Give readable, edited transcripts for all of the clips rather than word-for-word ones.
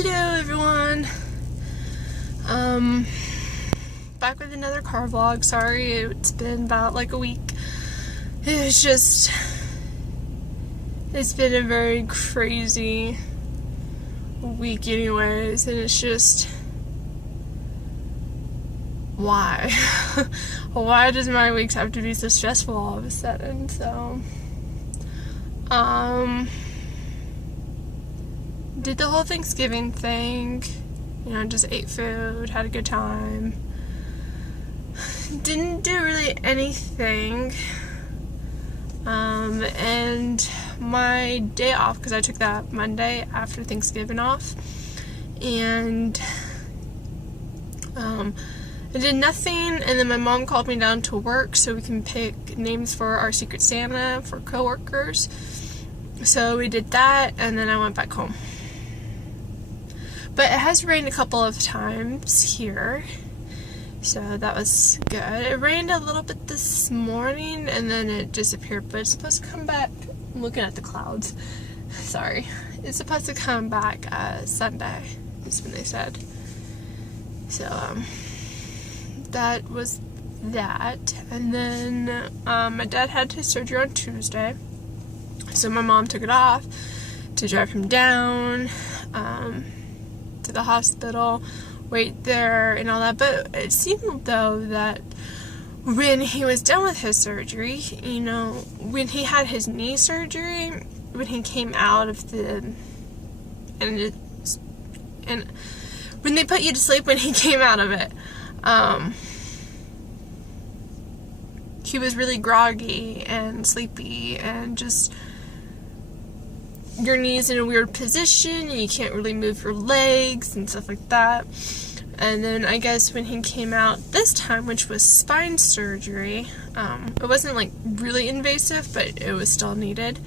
Hello everyone. Back with another car vlog. Sorry, it's been about like a week. It's been a very crazy week anyways, and it's just, why? Why does my weeks have to be so stressful all of a sudden? So, did the whole Thanksgiving thing, just ate food, had a good time. Didn't do really anything. And my day off, because I took that Monday after Thanksgiving off, and I did nothing, and then my mom called me down to work so we can pick names for our Secret Santa for coworkers. So we did that, and then I went back home. But it has rained a couple of times here, so that was good. It rained a little bit this morning, and then it disappeared, but it's supposed to come back. I'm looking at the clouds. Sorry. It's supposed to come back Sunday, is when they said. So, that was that. And then my dad had his surgery on Tuesday, so my mom took it off to drive him down to the hospital, wait there and all that. But it seemed though that when he was done with his surgery, when he had his knee surgery, when he came out of the and when they put you to sleep, when he came out of it, he was really groggy and sleepy, and just your knee's in a weird position and you can't really move your legs and stuff like that. And then I guess when he came out this time, which was spine surgery, it wasn't like really invasive, but it was still needed.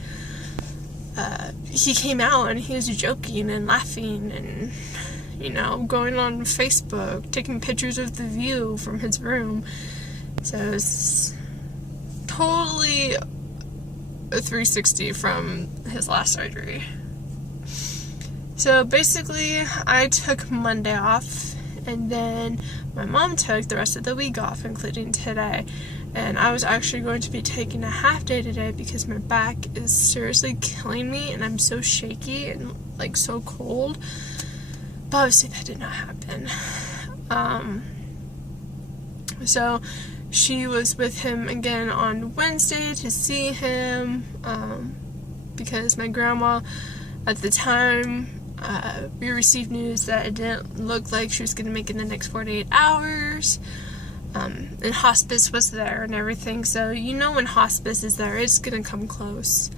He came out and he was joking and laughing and going on Facebook, taking pictures of the view from his room. So it was totally a 360 from his last surgery. So basically, I took Monday off, and then my mom took the rest of the week off, including today. And I was actually going to be taking a half day today because my back is seriously killing me, and I'm so shaky and like so cold. But obviously that did not happen. So she was with him again on Wednesday to see him, because my grandma, at the time, we received news that it didn't look like she was going to make it in the next 48 hours, and hospice was there and everything, so when hospice is there, it's going to come close.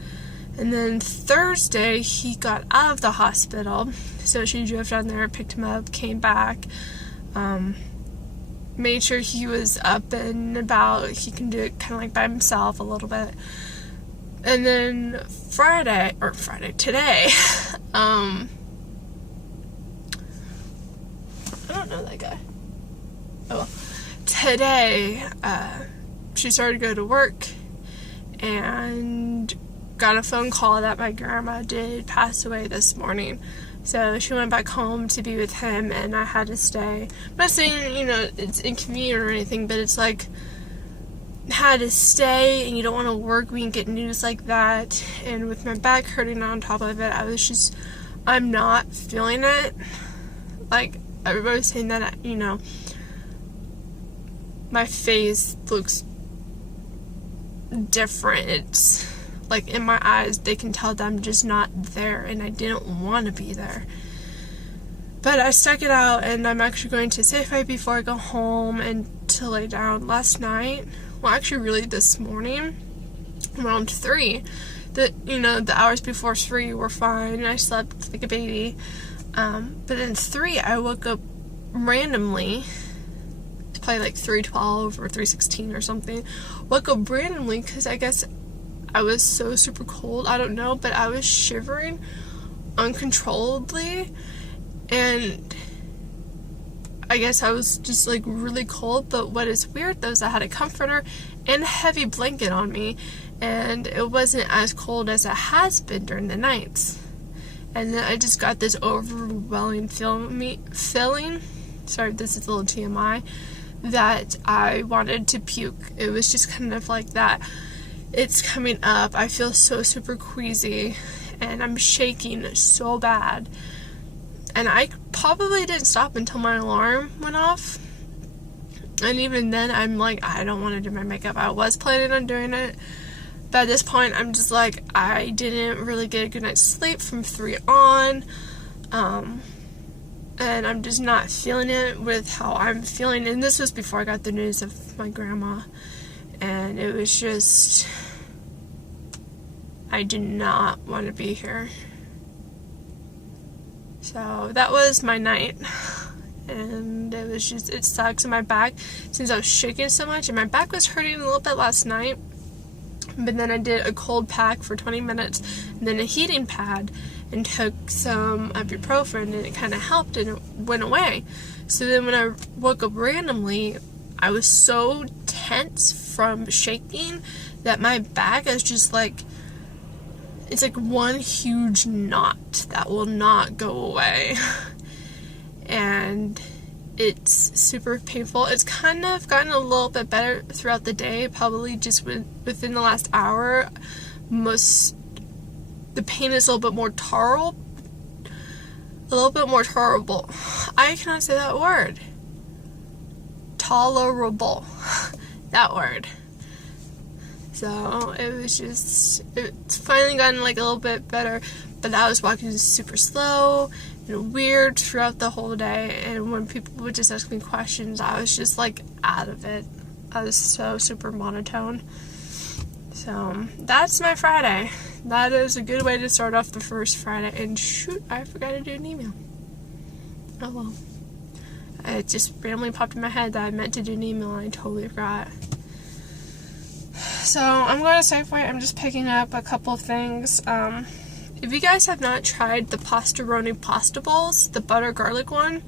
And then Thursday, he got out of the hospital, so she drove down there, picked him up, came back, made sure he was up and about, he can do it kind of like by himself a little bit. And then today, I don't know that guy. Oh well. Today, she started to go to work and got a phone call that my grandma did pass away this morning. So she went back home to be with him, and I had to stay. I'm not saying, it's inconvenient or anything, but it's like, had to stay, and you don't want to work when you get news like that. And with my back hurting on top of it, I'm not feeling it. Like, everybody's saying that, my face looks different. It's like in my eyes, they can tell that I'm just not there, and I didn't want to be there. But I stuck it out, and I'm actually going to Safeway before I go home and to lay down. Last night, well, actually really this morning, around 3, the hours before 3 were fine, and I slept like a baby. But then 3, I woke up randomly. It's probably like 3:12 or 3:16 or something. Woke up randomly because I guess I was so super cold, I don't know, but I was shivering uncontrollably, and I guess I was just like really cold. But what is weird though is I had a comforter and a heavy blanket on me, and it wasn't as cold as it has been during the nights. And then I just got this overwhelming feeling, sorry, this is a little TMI, that I wanted to puke. It was just kind of like that. It's coming up. I feel so super queasy, and I'm shaking so bad. And I probably didn't stop until my alarm went off. And even then, I'm like, I don't want to do my makeup. I was planning on doing it. But at this point, I'm just like, I didn't really get a good night's sleep from 3 on. And I'm just not feeling it with how I'm feeling. And this was before I got the news of my grandma. And it was just, I did not want to be here. So that was my night. And it was just, it sucks in my back since I was shaking so much. And my back was hurting a little bit last night. But then I did a cold pack for 20 minutes. And then a heating pad. And took some ibuprofen. And it kind of helped. And it went away. So then when I woke up randomly, I was so tense from shaking that my back is just like, it's like one huge knot that will not go away. And it's super painful. It's kind of gotten a little bit better throughout the day, probably just within the last hour. The pain is a little bit more tolerable. I cannot say that word. Tolerable. That word. So it was just, it's finally gotten like a little bit better, but I was walking super slow and weird throughout the whole day, and when people would just ask me questions, I was just like out of it. I was so super monotone. So that's my Friday. That is a good way to start off the first Friday. And shoot, I forgot to do an email. Oh well. It just randomly popped in my head that I meant to do an email and I totally forgot. So I'm going to Safeway. I'm just picking up a couple of things. If you guys have not tried the Pastaroni pasta bowls, the butter garlic one,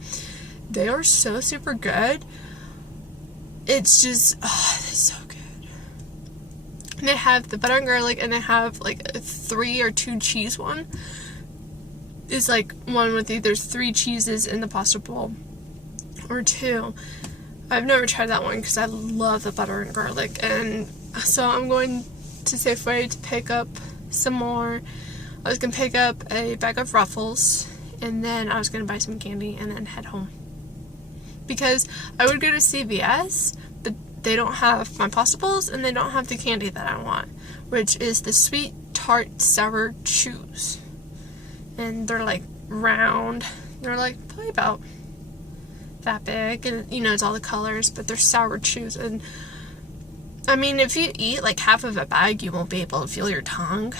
they are so super good. It's just, oh, they're so good. And they have the butter and garlic, and they have like a 3 or 2 cheese one. It's like one with either 3 cheeses in the pasta bowl or 2. I've never tried that one because I love the butter and garlic, and so I'm going to Safeway to pick up some more. I was going to pick up a bag of Ruffles, and then I was going to buy some candy and then head home. Because I would go to CVS, but they don't have my pasta bowls, and they don't have the candy that I want, which is the Sweet Tart Sour Chews. And they're like round. They're like probably about that big, and you know, it's all the colors, but they're sour chews. And I mean, if you eat like half of a bag, you won't be able to feel your tongue,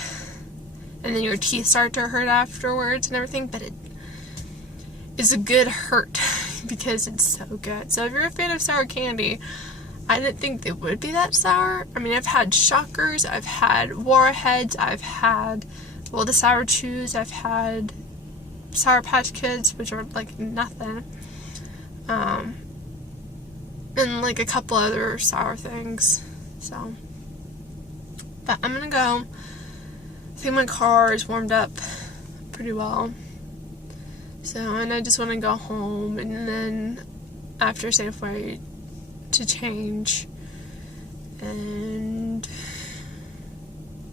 and then your teeth start to hurt afterwards and everything, but it is a good hurt because it's so good. So if you're a fan of sour candy, I didn't think they would be that sour. I mean, I've had Shockers, I've had Warheads, I've had, well, the Sour Chews, I've had Sour Patch Kids, which are like nothing. And like a couple other sour things. So, but I'm gonna go. I think my car is warmed up pretty well. So, and I just want to go home, and then after Safeway to change and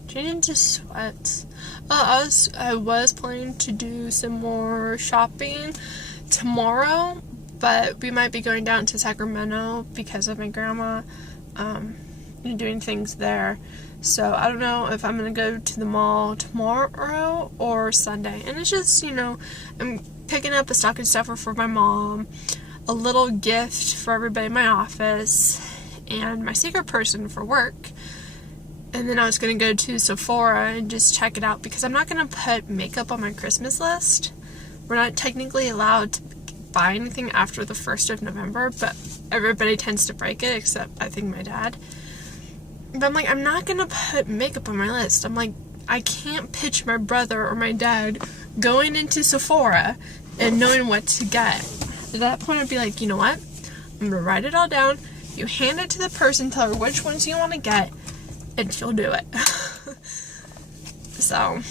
change into sweats. I was planning to do some more shopping tomorrow, but we might be going down to Sacramento because of my grandma, and doing things there. So I don't know if I'm going to go to the mall tomorrow or Sunday. And it's just, you know, I'm picking up a stocking stuffer for my mom, a little gift for everybody in my office, and my secret person for work. And then I was going to go to Sephora and just check it out because I'm not going to put makeup on my Christmas list. We're not technically allowed to buy anything after the 1st of November, but everybody tends to break it, except I think my dad. But I'm like, I'm not gonna put makeup on my list. I'm like, I can't pitch my brother or my dad going into Sephora and knowing what to get. At that point, I'd be like, you know what? I'm gonna write it all down. You hand it to the person, tell her which ones you want to get, and she'll do it. So,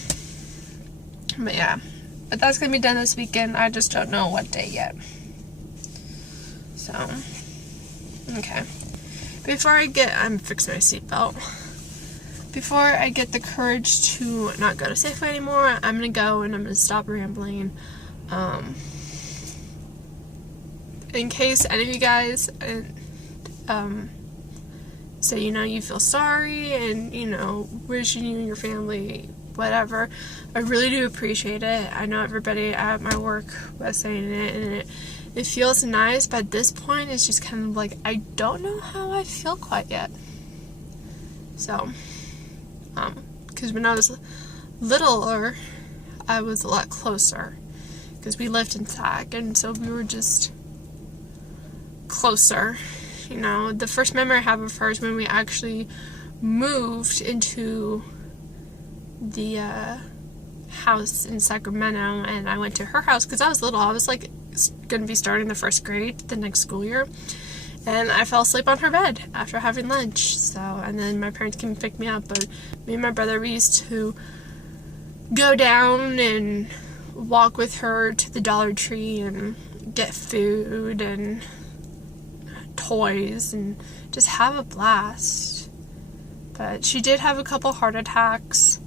but yeah, But that's going to be done this weekend. I just don't know what day yet. So, okay. I'm fixing my seatbelt. Before I get the courage to not go to Safeway anymore, I'm going to go and I'm going to stop rambling. In case any of you guys say, you feel sorry and, wishing you and your family whatever, I really do appreciate it. I know everybody at my work was saying it, and it feels nice, but at this point, it's just kind of like, I don't know how I feel quite yet. So, because when I was littler, I was a lot closer, because we lived in Sac, and so we were just closer. The first memory I have of her is when we actually moved into the house in Sacramento, and I went to her house because I was little. I was like going to be starting the first grade the next school year, and I fell asleep on her bed after having lunch. And then my parents came and picked me up, but me and my brother, we used to go down and walk with her to the Dollar Tree and get food and toys and just have a blast. But she did have a couple heart attacks.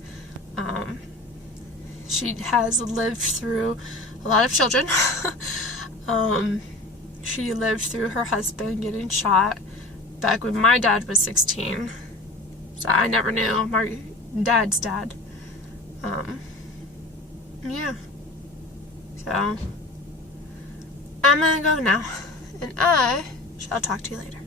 She has lived through a lot of children. She lived through her husband getting shot back when my dad was 16. So I never knew my dad's dad. Yeah. So I'm gonna go now, and I shall talk to you later.